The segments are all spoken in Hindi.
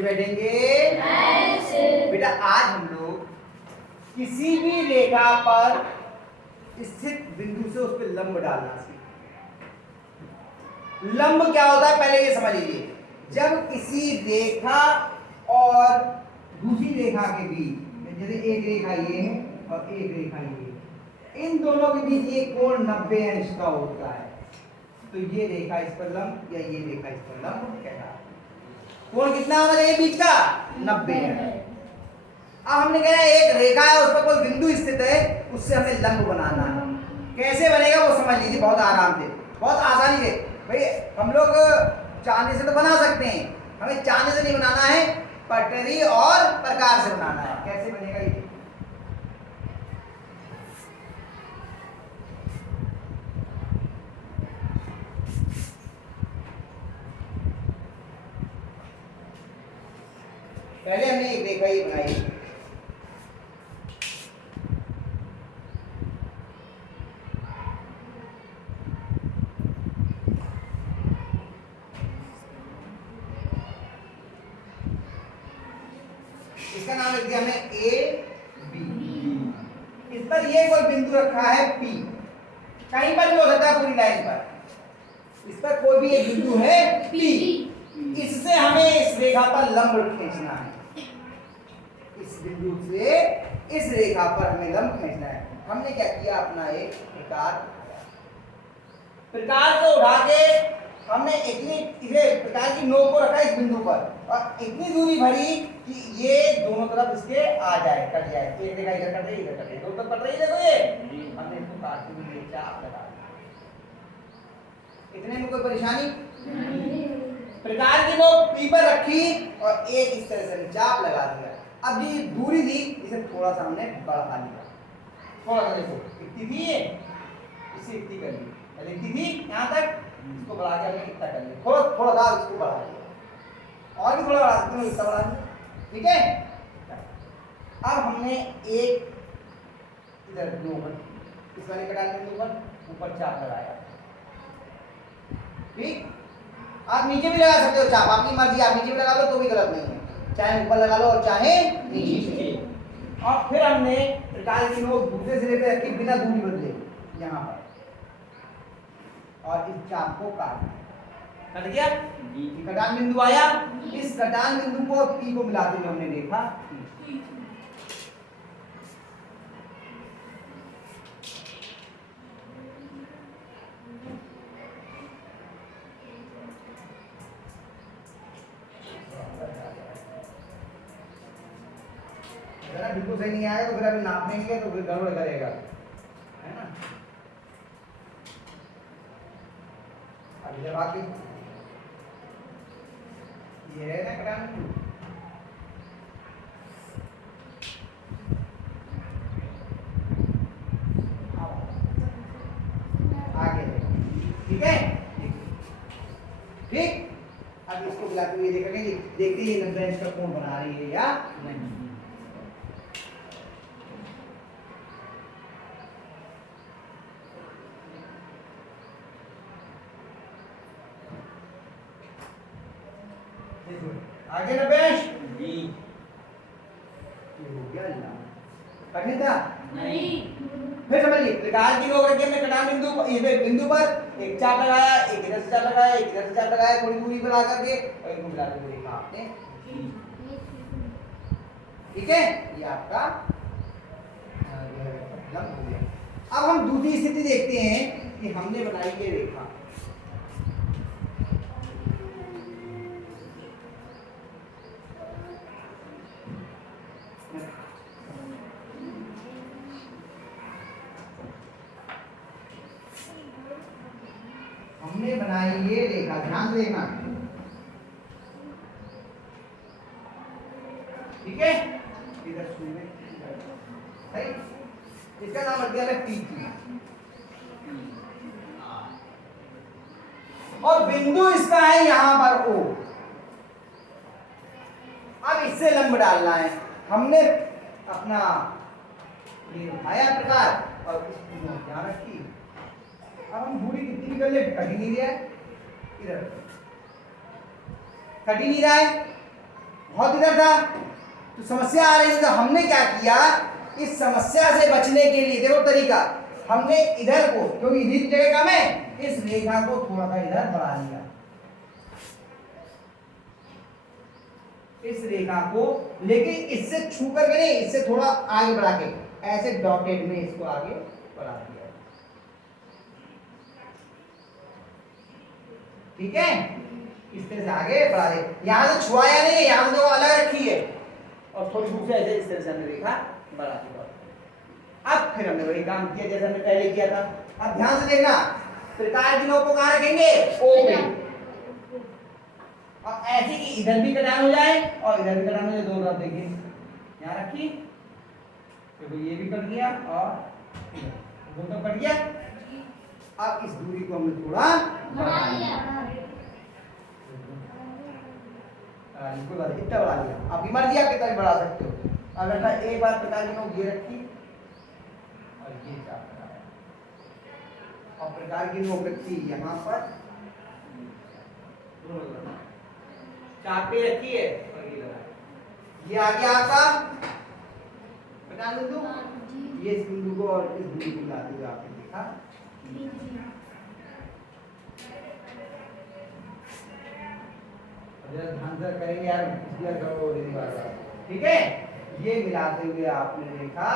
कैसे बैठेंगे? ऐसे। बेटा आज हम लोग किसी भी रेखा पर स्थित बिंदु से उस पर लंब डालना सीखेंगे। लंब क्या होता है पहले ये समझ लीजिए। जब किसी रेखा और दूसरी रेखा के बीच, जैसे एक रेखा ये है और एक रेखा ये है, इन दोनों के बीच ये कोण 90 अंश का होता है, तो ये रेखा इस पर लंब या ये रेखा इस पर लंब कहलाता है। कोण कितना होना चाहिए बीच का? 90 अंश। अब हमने कहा एक रेखा है, उस पर कोई बिंदु स्थित है, उससे हमें लंब बनाना है। कैसे बनेगा वो समझ लीजिए, बहुत आराम से, बहुत आसानी से। भाई हम लोग चांदी से तो बना सकते हैं, हमें चांदी से नहीं बनाना है, पटरी और प्रकार से बनाना है। कैसे बनेगा ये? पहले हमने एक रेखा ही बनाई, इसका नाम लिख दिया हमने ए बी। इस पर ये कोई बिंदु रखा है पी, कहीं पर भी हो सकता है पूरी लाइन पर। इस पर कोई भी एक बिंदु है पी, इससे हमें इस रेखा पर लंब खींचना है। इस बिंदु से इस रेखा पर हमें लंब खींचना है। हमने क्या किया, अपना एक प्रकार को उठा के हमने इसे प्रकार की नोक को रखा इस बिंदु पर और इतनी दूरी भरी कि ये दोनों तरफ इसके आ जाए, कट जाए। एक रेखा इधर कट रही, इधर कट रही, दो तरफ कट रही, देखो ये हमने इसको काट के भी चाप लगा दिया। इतने में कोई परेशानी नहीं। प्रकार की नोक पी पर रखी और एक इस तरह से चाप लगा दिया। अब ये दूरी थी, इसे थोड़ा सा हमने बढ़ा लिया, थोड़ा सा। देखो इतनी थी ये, इसे इतनी कर ली, पहले इतनी थी यहाँ तक, इसको बढ़ा के हमने इतना कर लिया, थोड़ा थोड़ा सा इसको बढ़ा दिया, और भी थोड़ा बढ़ा सकते हैं, इतना बढ़ा दिया, ठीक है। अब हमने एक इधर इस वाले कटान बिंदु पर ऊपर चाप लगाया, ठीक। आप नीचे भी लगा सकते हो चाप, आपकी मर्जी, आप नीचे भी लगा लो तो भी गलत नहीं है, चाहे ऊपर लगा लो और चाहे नीचे। और फिर हमने प्रकार की नोक दूसरे सिरे पे रखी बिना दूरी बदले यहाँ पर, और इस चाप को कट गया, कटान बिंदु आया। इस कटान बिंदु को पी को मिलाते हुए हमने देखा, अगर बिल्कुल सही नहीं आएगा तो फिर अभी नापेंगे तो फिर गड़बड़ करेगा, है ना। अभी जब आके ये है ना कटान बिंदु, आगे ठीक है, ठीक। अब इसको मिलाते हुए देखेंगे, देखते ये 90 अंश का कोण बना रही है या नहीं। आगे 90 अंश जी, हो गया ना, कठिन था नहीं। फिर समझिए, प्रकार की नोक रखी हमने कटान बिंदु पर एक चाप लगाया, एक इधर से चाप लगाया, एक इधर से चाप लगाया, थोड़ी दूरी पर आकर के और इनको मिलाते हुए देखा आपने, ठीक है। ये आपका लंब हो गया। अब हम दूसरी स्थिति देखते हैं कि हमने बनाई ये रेखा, हमने बनाई ये रेखा, ध्यान से देखना, ठीक है। इधर सूर्य सही, इसका नाम रख दिया है पी, और बिंदु इसका है यहां पर ओ। अब इससे लंब डालना है, हमने अपना ये उठाया प्रकार और इसकी नोक ध्यान रखी। अब हम दूरी कितनी कर ले, कट ही नहीं रहा है, इधर कट ही नहीं रहा है, बहुत इधर था तो समस्या आ रही थी, तो हमने क्या किया, इस समस्या से बचने के लिए देखो तरीका, हमने इधर को, क्योंकि इधर की जगह कम है, इस रेखा को थोड़ा सा इधर बढ़ा लिया, इस रेखा को, लेकिन इससे छू करके नहीं, इससे थोड़ा आगे बढ़ा के, ऐसे डॉटेड में इसको आगे बढ़ा दिया। ठीक है, इस तरह से आगे बढ़ा दे, यहां से छुआया नहीं है, यहां से जो अलग रखी है, और थोड़ी दूर से ऐसे इस तरह से हमने रेखा बढ़ा दी। अब फिर हमने वही काम किया जैसे हमने पहले किया था। अब ध्यान से देखना, त्रिकाल की नोक को कहां रखेंगे, ओ पे, और ऐसे कि इधर भी कटान हो जाए और इधर भी कटान हो जाए, दोनों तरफ देखिए, यहां रखी, तो ये भी कट गया और दोनों कट गया। अब इस दूरी को हमने थोड़ा बढ़ा लिया, कोई बात नहीं, इतना बढ़ा लिया, आपकी मर्जी, आप कितना भी बढ़ा सकते हो। अब रखा एक बार प्रकार की नोक ये रखी और ये चाप लगाया, और प्रकार की नोक रखी यहाँ पर, चाप पे रखी है और ये लगाया, ये आ गया आपका प्रकार बिंदु। ये इस बिंदु को और इस बिंदु को मिलाते हुए आपने देखा, ध्यान से करेंगे यार, ठीक है, ये मिलाते हुए आपने देखा।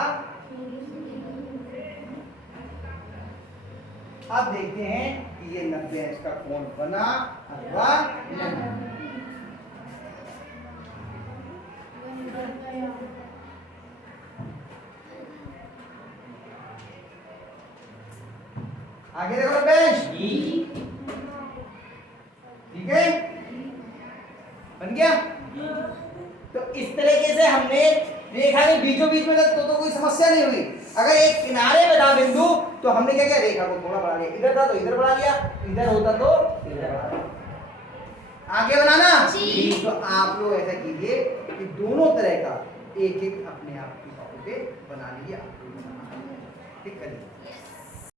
अब देखते हैं कि ये 90 अंश का कोण बना अथवा नहीं। आगे देखो बेंच, ठीक है, बन गया। तो इस तरीके से हमने रेखा के बीचों बीच में तो कोई समस्या नहीं हुई। अगर एक किनारे में था बिंदु तो हमने क्या किया, रेखा को थोड़ा बढ़ा लिया, इधर था तो इधर बढ़ा लिया, इधर होता तो इधर बढ़ा लिया। आगे बनाना तो आप लोग ऐसा कीजिए कि दोनों तरह का एक एक अपने आप की कॉपी पे बना लीजिए, आपको ठीक करिए।